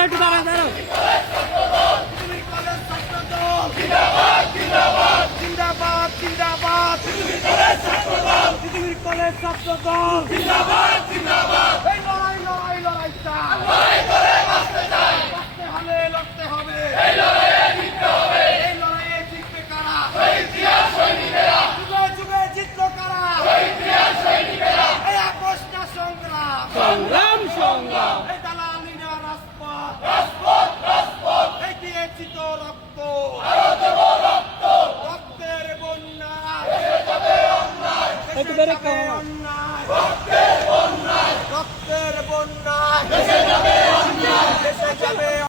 দাঁড়াও একটু দাঁড়াও দাঁড়াও। পৃথিবীর কলেজ ছাত্র দল জিন্দাবাদ জিন্দাবাদ জিন্দাবাদ জিন্দাবাদ পৃথিবীর কলেজ ছাত্র দল জিন্দাবাদ জিন্দাবাদ এই লড়াই লড়াই লড়াই চাই লড়াই করে বাঁচতে চাই বাঁচতে হলে লড়তে হবে এই লড়াইয়ে জিততে হবে এই লড়াইয়ে জিতবে কারা শহীদ জিয়ার সৈনিকেরা যুগে যুগে জিতলো কারা শহীদ জিয়ার সৈনিকেরা এই আপোষটা সংগ্রাম সংগ্রাম সংগ্রাম এই দালালিরা রাজপথ রাজপথ রাজপথ এই দিয়েছি তো রক্ত আরো দেব রক্ত রক্তের বন্যা দেশে যাবে অন্যায় দেশে যাবে অন্যায় রক্তের বন্যায় রক্তের বন্যায় দেশে যাবে অন্যায় দেশে যাবে